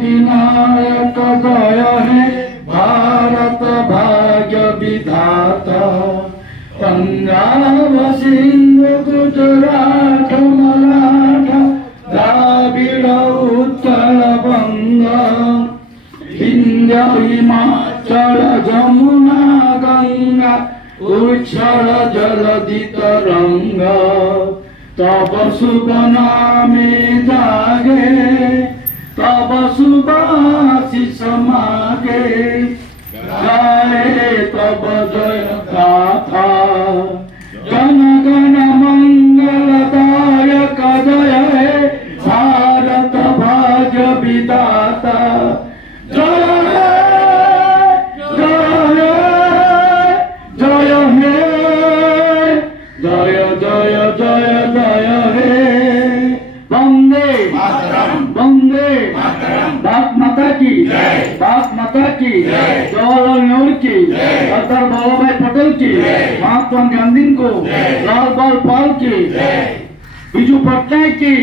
विनायक जय हे भारत भाग्य विधाता पंजाब सिंधु गुजरात मराठा द्राविड़ उत्कल बंग विंध्य हिमाचल जमुना गंगा उच्छल जलधि तरंग तब शुभ नामे जागे तब शुभ आशीष मागे गाए तब जय गाथा जन गण मंगलदायक जय हे भारत भाग्य विधाता जय हे जय हे जय हे जय जय जय जय हे वंदे वंदे भारत माता की भारत माता की जवाहरलाल नेहरू की सरदार वल्लभ भाई पटेल की महात्मा गांधी को लाल बाल पाल की बिजू पटनायक की